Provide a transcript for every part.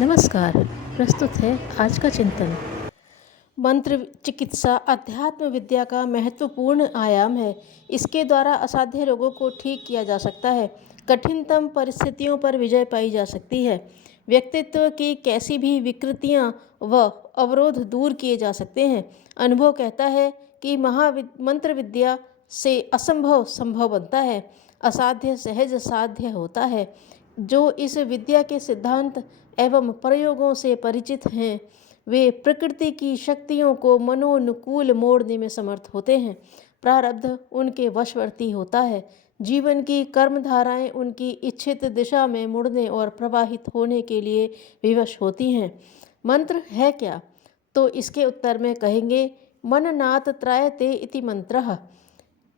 नमस्कार। प्रस्तुत है आज का चिंतन। मंत्र चिकित्सा अध्यात्म विद्या का महत्वपूर्ण आयाम है। इसके द्वारा असाध्य रोगों को ठीक किया जा सकता है, कठिनतम परिस्थितियों पर विजय पाई जा सकती है, व्यक्तित्व की कैसी भी विकृतियां व अवरोध दूर किए जा सकते हैं। अनुभव कहता है कि मंत्र विद्या से असंभव संभव बनता है, असाध्य सहज साध्य होता है। जो इस विद्या के सिद्धांत एवं प्रयोगों से परिचित हैं, वे प्रकृति की शक्तियों को मनोनुकूल मोड़ने में समर्थ होते हैं। प्रारब्ध उनके वशवर्ती होता है। जीवन की कर्मधाराएं उनकी इच्छित दिशा में मुड़ने और प्रवाहित होने के लिए विवश होती हैं। मंत्र है क्या? तो इसके उत्तर में कहेंगे, मननात् त्रायते इति मंत्रः।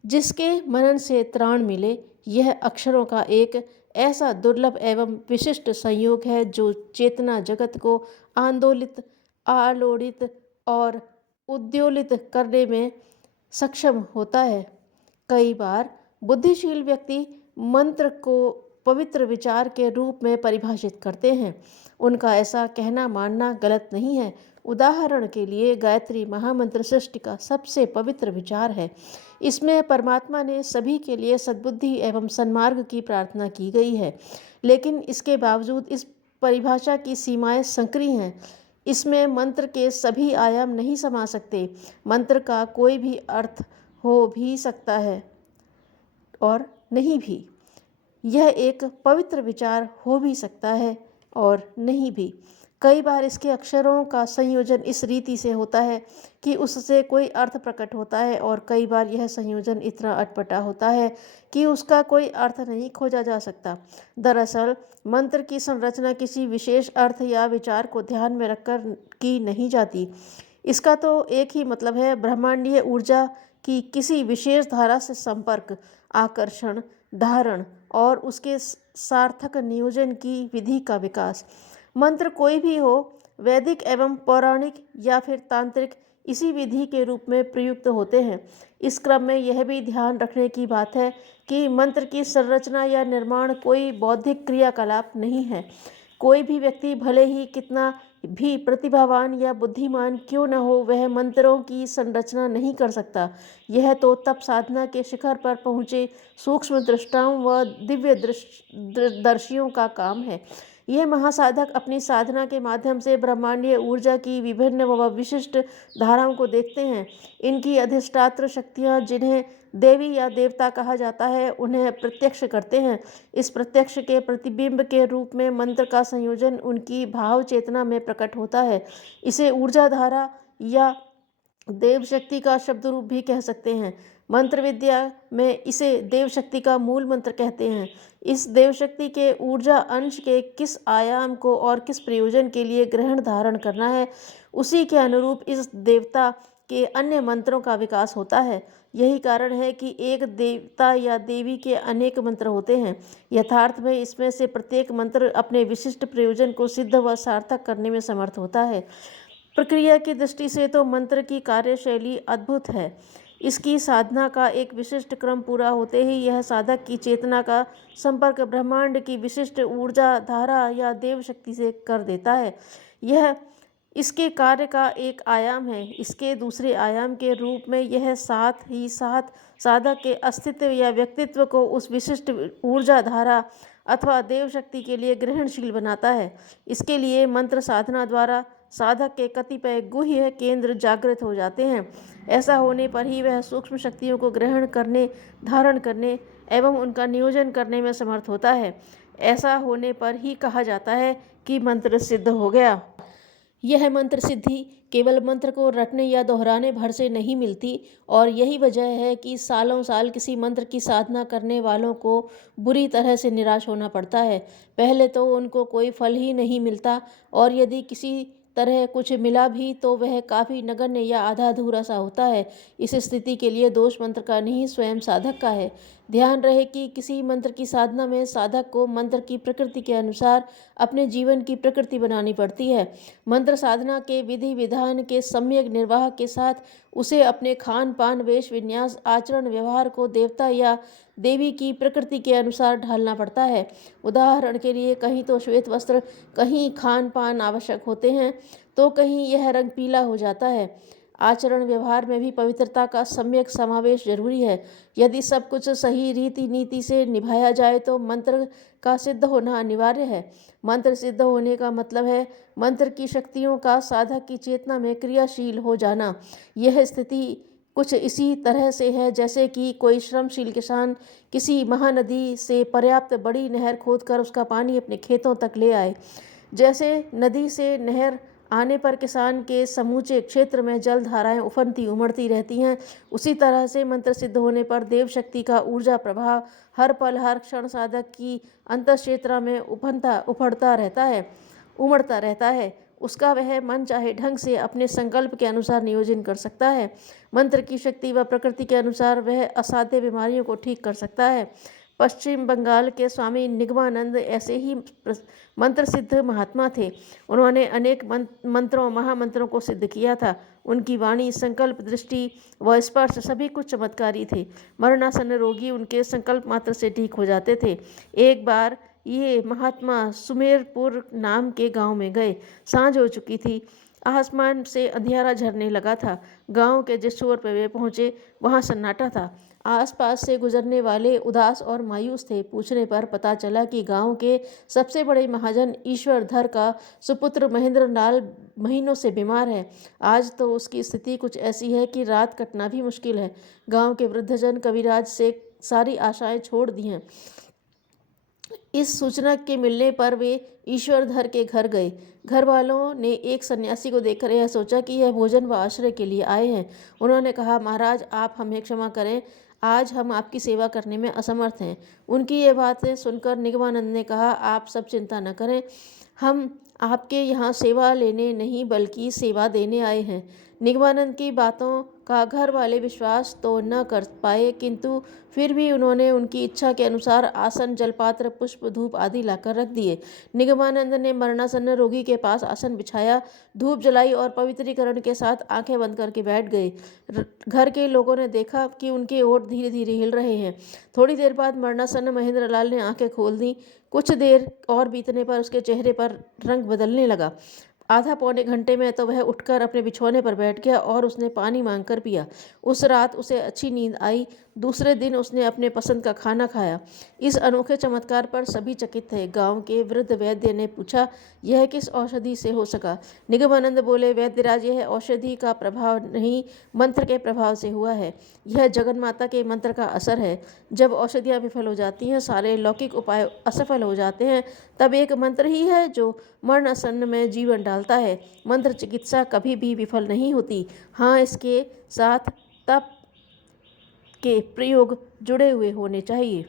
जिसके मनन से त्राण मिले, यह अक्षरों का एक ऐसा दुर्लभ एवं विशिष्ट संयोग है जो चेतना जगत को आंदोलित, आलोड़ित और उद्योलित करने में सक्षम होता है। कई बार बुद्धिशील व्यक्ति मंत्र को पवित्र विचार के रूप में परिभाषित करते हैं। उनका ऐसा कहना मानना गलत नहीं है। उदाहरण के लिए गायत्री महामंत्र सृष्टि का सबसे पवित्र विचार है। इसमें परमात्मा ने सभी के लिए सद्बुद्धि एवं सन्मार्ग की प्रार्थना की गई है, लेकिन इसके बावजूद इस परिभाषा की सीमाएं संकरी हैं। इसमें मंत्र के सभी आयाम नहीं समा सकते। मंत्र का कोई भी अर्थ हो भी सकता है और नहीं भी। यह एक पवित्र विचार हो भी सकता है और नहीं भी। कई बार इसके अक्षरों का संयोजन इस रीति से होता है कि उससे कोई अर्थ प्रकट होता है, और कई बार यह संयोजन इतना अटपटा होता है कि उसका कोई अर्थ नहीं खोजा जा सकता। दरअसल मंत्र की संरचना किसी विशेष अर्थ या विचार को ध्यान में रखकर की नहीं जाती। इसका तो एक ही मतलब है, ब्रह्मांडीय ऊर्जा की किसी विशेष धारा से संपर्क, आकर्षण, धारण और उसके सार्थक नियोजन की विधि का विकास। मंत्र कोई भी हो, वैदिक एवं पौराणिक या फिर तांत्रिक, इसी विधि के रूप में प्रयुक्त होते हैं। इस क्रम में यह भी ध्यान रखने की बात है कि मंत्र की संरचना या निर्माण कोई बौद्धिक क्रियाकलाप नहीं है। कोई भी व्यक्ति भले ही कितना भी प्रतिभावान या बुद्धिमान क्यों न हो, वह मंत्रों की संरचना नहीं कर सकता। यह तो तप साधना के शिखर पर पहुँचे सूक्ष्म दृष्टाओं व दिव्य दर्शियों का काम है। ये महासाधक अपनी साधना के माध्यम से ब्रह्मांडीय ऊर्जा की विभिन्न व विशिष्ट धाराओं को देखते हैं। इनकी अधिष्ठात्र शक्तियाँ, जिन्हें देवी या देवता कहा जाता है, उन्हें प्रत्यक्ष करते हैं। इस प्रत्यक्ष के प्रतिबिंब के रूप में मंत्र का संयोजन उनकी भाव चेतना में प्रकट होता है। इसे ऊर्जा धारा या देव शक्ति का शब्द रूप भी कह सकते हैं। मंत्र विद्या में इसे देव शक्ति का मूल मंत्र कहते हैं। इस देव शक्ति के ऊर्जा अंश के किस आयाम को और किस प्रयोजन के लिए ग्रहण धारण करना है, उसी के अनुरूप इस देवता के अन्य मंत्रों का विकास होता है। यही कारण है कि एक देवता या देवी के अनेक मंत्र होते हैं। यथार्थ में इसमें से प्रत्येक मंत्र अपने विशिष्ट प्रयोजन को सिद्ध व सार्थक करने में समर्थ होता है। प्रक्रिया की दृष्टि से तो मंत्र की कार्यशैली अद्भुत है। इसकी साधना का एक विशिष्ट क्रम पूरा होते ही यह साधक की चेतना का संपर्क ब्रह्मांड की विशिष्ट ऊर्जा धारा या देव शक्ति से कर देता है। यह इसके कार्य का एक आयाम है। इसके दूसरे आयाम के रूप में यह साथ ही साथ साधक के अस्तित्व या व्यक्तित्व को उस विशिष्ट ऊर्जा धारा अथवा देव शक्ति के लिए ग्रहणशील बनाता है। इसके लिए मंत्र साधना द्वारा साधक के कतिपय गुह्य केंद्र जागृत हो जाते हैं। ऐसा होने पर ही वह सूक्ष्म शक्तियों को ग्रहण करने, धारण करने एवं उनका नियोजन करने में समर्थ होता है। ऐसा होने पर ही कहा जाता है कि मंत्र सिद्ध हो गया। यह मंत्र सिद्धि केवल मंत्र को रटने या दोहराने भर से नहीं मिलती, और यही वजह है कि सालों साल किसी मंत्र की साधना करने वालों को बुरी तरह से निराश होना पड़ता है। पहले तो उनको कोई फल ही नहीं मिलता, और यदि किसी तरह कुछ मिला भी तो वह काफ़ी नगण्य या आधा अधूरा सा होता है। इस स्थिति के लिए दोष मंत्र का नहीं, स्वयं साधक का है। ध्यान रहे कि किसी मंत्र की साधना में साधक को मंत्र की प्रकृति के अनुसार अपने जीवन की प्रकृति बनानी पड़ती है। मंत्र साधना के विधि विधान के सम्यक निर्वाह के साथ उसे अपने खान पान वेश विन्यास आचरण व्यवहार को देवता या देवी की प्रकृति के अनुसार ढालना पड़ता है। उदाहरण के लिए कहीं तो श्वेत वस्त्र, कहीं खान पान आवश्यक होते हैं, तो कहीं यह रंग पीला हो जाता है। आचरण व्यवहार में भी पवित्रता का सम्यक समावेश जरूरी है। यदि सब कुछ सही रीति नीति से निभाया जाए तो मंत्र का सिद्ध होना अनिवार्य है। मंत्र सिद्ध होने का मतलब है मंत्र की शक्तियों का साधक की चेतना में क्रियाशील हो जाना। यह स्थिति कुछ इसी तरह से है जैसे कि कोई श्रमशील किसान किसी महानदी से पर्याप्त बड़ी नहर खोदकर उसका पानी अपने खेतों तक ले आए। जैसे नदी से नहर आने पर किसान के समूचे क्षेत्र में जल धाराएं उफनती उमड़ती रहती हैं, उसी तरह से मंत्र सिद्ध होने पर देव शक्ति का ऊर्जा प्रभाव हर पल हर क्षण साधक की अंतःक्षेत्र में उमड़ता रहता है। उसका वह मन चाहे ढंग से अपने संकल्प के अनुसार नियोजन कर सकता है। मंत्र की शक्ति व प्रकृति के अनुसार वह असाध्य बीमारियों को ठीक कर सकता है। पश्चिम बंगाल के स्वामी निगमानंद ऐसे ही मंत्र सिद्ध महात्मा थे। उन्होंने अनेक महामंत्रों को सिद्ध किया था। उनकी वाणी, संकल्प, दृष्टि व स्पर्श सभी कुछ चमत्कारी थे। मरणासन्न रोगी उनके संकल्प मात्र से ठीक हो जाते थे। एक बार ये महात्मा सुमेरपुर नाम के गांव में गए। सांझ हो चुकी थी, आसमान से अंधियारा झरने लगा था। गांव के जिस छोर पर वे पहुंचे वहां सन्नाटा था। आसपास से गुजरने वाले उदास और मायूस थे। पूछने पर पता चला कि गांव के सबसे बड़े महाजन ईश्वरधर का सुपुत्र महेंद्र लाल महीनों से बीमार है। आज तो उसकी स्थिति कुछ ऐसी है कि रात कटना भी मुश्किल है। गांव के वृद्धजन कविराज से सारी आशाएं छोड़ दी हैं। इस सूचना के मिलने पर वे ईश्वरधर के घर गए। घर वालों ने एक सन्यासी को देखकर यह सोचा कि यह भोजन व आश्रय के लिए आए हैं। उन्होंने कहा, महाराज आप हमें क्षमा करें, आज हम आपकी सेवा करने में असमर्थ हैं। उनकी ये बातें सुनकर निगमानंद ने कहा, आप सब चिंता न करें, हम आपके यहाँ सेवा लेने नहीं बल्कि सेवा देने आए हैं। निगमानंद की बातों का घर वाले विश्वास तो न कर पाए, किंतु फिर भी उन्होंने उनकी इच्छा के अनुसार आसन, जलपात्र, पुष्प, धूप आदि लाकर रख दिए। निगमानंद ने मरणासन्न रोगी के पास आसन बिछाया, धूप जलाई और पवित्रीकरण के साथ आंखें बंद करके बैठ गए। घर के लोगों ने देखा कि उनके ओठ धीरे धीरे हिल रहे हैं। थोड़ी देर बाद मरणासन्न महेंद्रलाल ने आंखें खोल दी। कुछ देर और बीतने पर उसके चेहरे पर रंग बदलने लगा। आधा पौने घंटे में तो वह उठकर अपने बिछौने पर बैठ गया और उसने पानी मांगकर पिया। उस रात उसे अच्छी नींद आई। दूसरे दिन उसने अपने पसंद का खाना खाया। इस अनोखे चमत्कार पर सभी चकित थे। गांव के वृद्ध वैद्य ने पूछा, यह किस औषधि से हो सका? निगमानंद बोले, वैद्यराज, यह औषधि का प्रभाव नहीं, मंत्र के प्रभाव से हुआ है। यह जगन्माता के मंत्र का असर है। जब औषधियाँ विफल हो जाती हैं, सारे लौकिक उपाय असफल हो जाते हैं, तब एक मंत्र ही है जो मरणासन्न में जीवन डालता है। मंत्र चिकित्सा कभी भी विफल नहीं होती। हाँ, इसके साथ तप के प्रयोग जुड़े हुए होने चाहिए।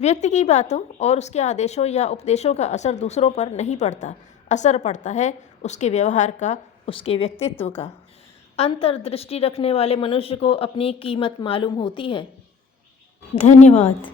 व्यक्ति की बातों और उसके आदेशों या उपदेशों का असर दूसरों पर नहीं पड़ता। असर पड़ता है उसके व्यवहार का, उसके व्यक्तित्व का। अंतर्दृष्टि रखने वाले मनुष्य को अपनी कीमत मालूम होती है। धन्यवाद।